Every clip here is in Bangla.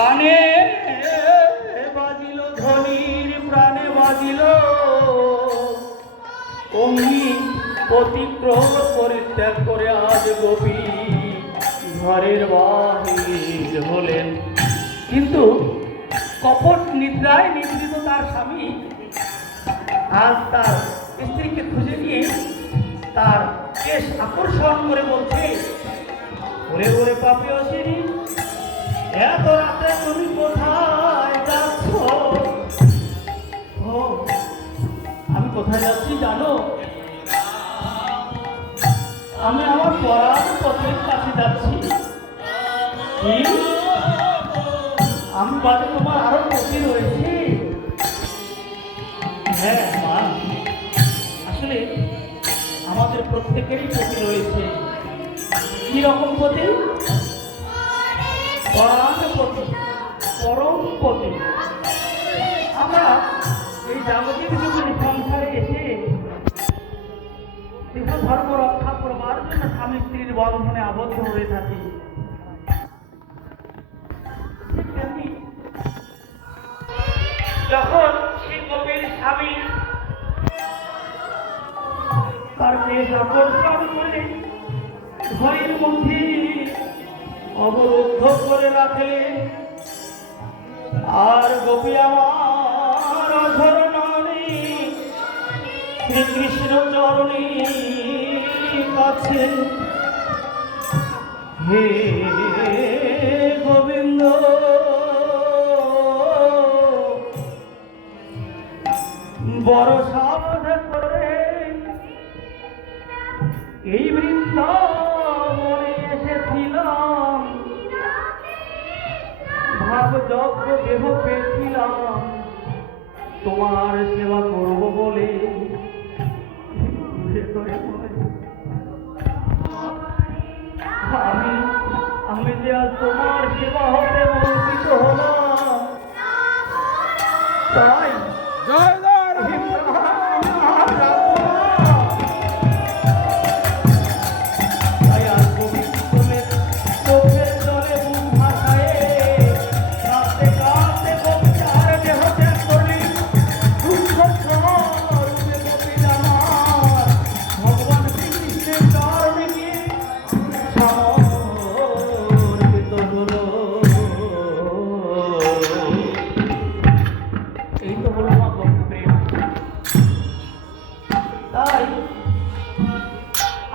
কানে বাজিল ধনির প্রাণে বাজিল অঙ্গি অতিক্রম পরিত্যাগ করে আজ গোপী ঘরের বাহির হলেন। কিন্তু কপট নিদ্রায় নিদ্রিত তার স্বামী আজ তার স্ত্রীকে খুঁজে নিয়ে তার কেশ আকর্ষণ করে বলছে, ওরে ওরে পাপি অসিনী, এত রাতে তুমি কোথায় যাচ্ছ? ও আমি কোথায় যাচ্ছি জানো? আমি আমার পরাণ পত্নীর কাছে যাচ্ছি। কি? আমি বাদে তোমার আরো পতি রয়েছে? হ্যাঁ মা, আসলে আমাদের প্রত্যেকেরই পতি রয়েছে। কি রকম পতি? পরাণ পতি, পরম পতি। আমরা এই জাগতিক যুগের সংসারে এসে দেহ ধর্ম রক্ষা করবার জন্য স্বামী স্ত্রীর বন্ধনে আবদ্ধ হয়ে থাকি। যখন সেই গোপীর স্বামী তার দেশ আকর্ষণ করে ঘরের মধ্যে অবরুদ্ধ করে রাখে, আর গোপী আমার অঝরণী শ্রীকৃষ্ণ চরণী কাছে, হে গোবিন্দ বড় সাধ করে এই বৃন্দাবনে এসেছিলাম, ভাব যজ্ঞ দেহ পেয়েছিলাম তোমার সেবা করব বলে। আমি যে আজ তোমার সেবা হতে বঞ্চিত হলাম, তাই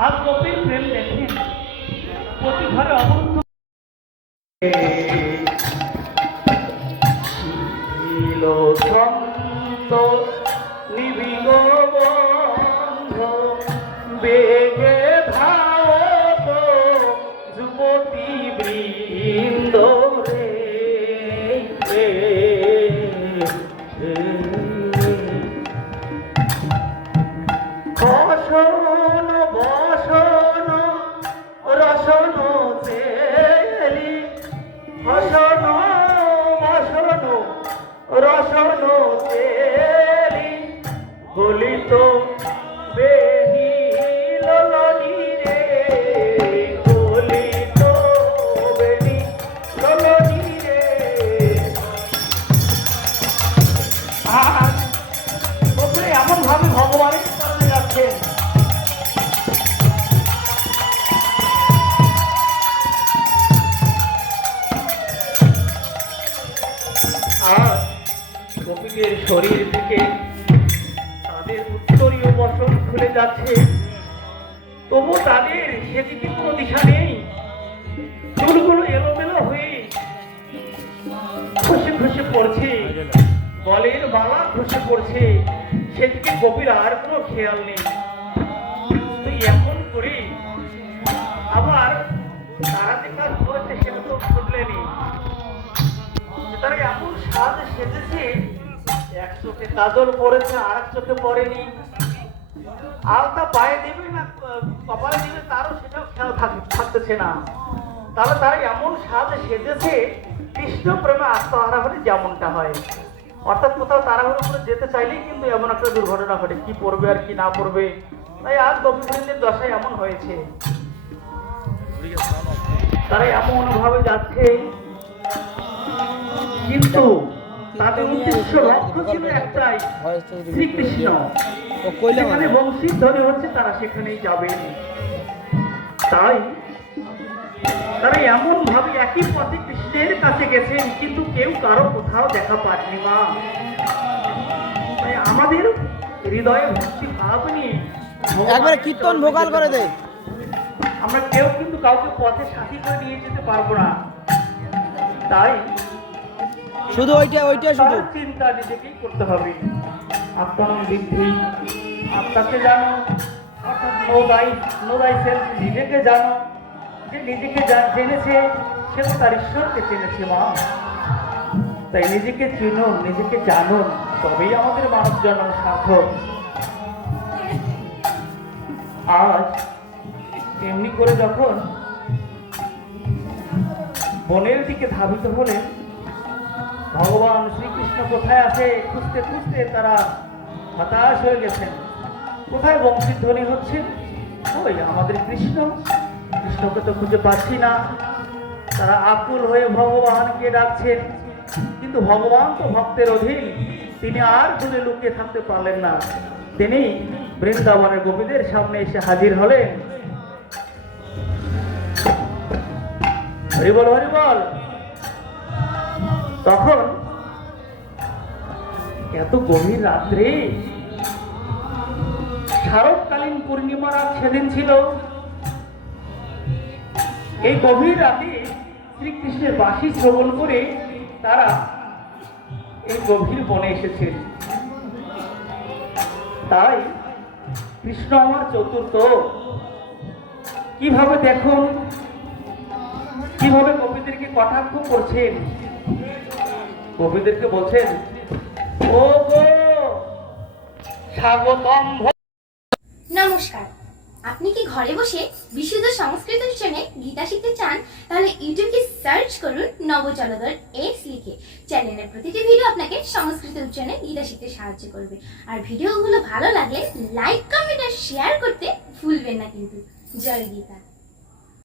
আজ গোপীর প্রেম দেখেন প্রতি ঘরে অবরুদ্ধ নিবিড় বন্ধ বেগে ধাবত যুবতী বৃন্দ রে, বসন বসন রসন চেলি, হসন বসন রসন চেলি, গলিত বেহিল লনি রে, গলিত বেহিল লনি রে। আর এমন ভাবে ভগবানের সামনে যাচ্ছেন, আর গোপীদের শরীর থেকে তাদের উত্তরীয় বসন খুলে যাচ্ছে, তবু তাদের সেদিকে কোনো দিশা নেই। চুলগুলো এলোমেলো হয়ে খসে খসে পড়ছে, গলের বালা খসে পড়ছে, সেদিকে গোপীর আর কোনো খেয়াল নেই। এমন করে আবার তারা যে কাজ করেছে সেটা তো শুনলেনি। তারা এমন সাজ সেজেছে, এক চোখে কাজল পড়েছে আর এক চোখে পড়েনি, আলতা পায়ে দেবে না কপালে দেবে তারও সেটাও খেয়াল থাকতেছে না। তাহলে তারা এমন সাজ সেজেছে কৃষ্ণ প্রেমে আত্মহারা হলে যেমনটা হয়, অর্থাৎ কোথাও তাড়াহুড়ো করে যেতে চাইলেই কিন্তু এমন একটা দুর্ঘটনা ঘটে, কি পড়বে আর কি না পড়বে। তাই আজ গোপীবৃন্দের দশায় এমন হয়েছে, তারা এমন ভাবে যাচ্ছে কিন্তু তাদের উদ্দেশ্য লক্ষ্য ছিল একটাই, শ্রীকৃষ্ণ যেখানে বংশীধ্বনি হচ্ছে তারা সেখানেই যাবেন। তাই তারা এমন ভাবে একই পথে কৃষ্ণের কাছে গেছেন, কিন্তু কেউ কারো কোথাও দেখা পাননি মা। তাই আমাদের হৃদয়ে ভক্তি ভাব নিয়ে একবারে কীর্তন ভোকাল করে দে। আমরা কেউ কিন্তু কাউকে পথে সাথী করে নিয়ে যেতে পারবো না। তাই শুধু ওইটা শুধু চিন্তা নিজেকেই করতে হবে। আপনার বৃদ্ধি আপনাকে জানো, অর্থাৎ নো দাই সেলফ, নিজেকে জানো। যে নিজেকে জেনেছে সে তো তার ঈশ্বরকে চেনেছে মা। তাই নিজেকে চিনুন, নিজেকে জানুন, তবেই আমাদের মানব জন্ম সার্থক। আজ এমনি করে যখন বনের দিকে ধাবিত হলেন, ভগবান শ্রীকৃষ্ণ কোথায় আছে খুঁজতে খুঁজতে তারা হতাশ হয়ে গেছেন। কোথায় বংশীর ধ্বনি হচ্ছে? ওই আমাদের কৃষ্ণকে তো খুঁজে পাচ্ছি না। তারা আকুল হয়ে ভগবানকে ডাকছেন, কিন্তু ভগবান তো ভক্তের অধীন, তিনি আর দূরে লুকিয়ে থাকতে পারলেন না। তিনি বৃন্দাবনের গোপীদের সামনে এসে হাজির হলেন। হরিবল হরিবল। তখন এত গভীর রাত্রে, শারদকালীন পূর্ণিমা রাত সেদিন ছিল। এই গভীর রাতে শ্রীকৃষ্ণের বাঁশি শ্রবণ করে তারা এই গভীর বনে এসেছেন। তাই কৃষ্ণ আমার চতুর্থ, কিভাবে দেখুন, কিভাবে কবিদেরকে কটাক্ষ করছেন। কবিদেরকে বলছেন, ও গো স্বাগতম। নমস্কার। আপনি কি ঘরে বসে বিশুদ্ধ সংস্কৃত উচ্চারণে গীতা শিখতে চান? তাহলে ইউটিউবে সার্চ করুন নবজলধর এক্স লিখে। চ্যানেলের প্রতিটি ভিডিও আপনাকে সংস্কৃত উচ্চারণে গীতা শিখতে সাহায্য করবে। আর ভিডিওগুলো ভালো লাগলে লাইক, কমেন্ট আর শেয়ার করতে ভুলবেন না কিন্তু। জয় গীতা।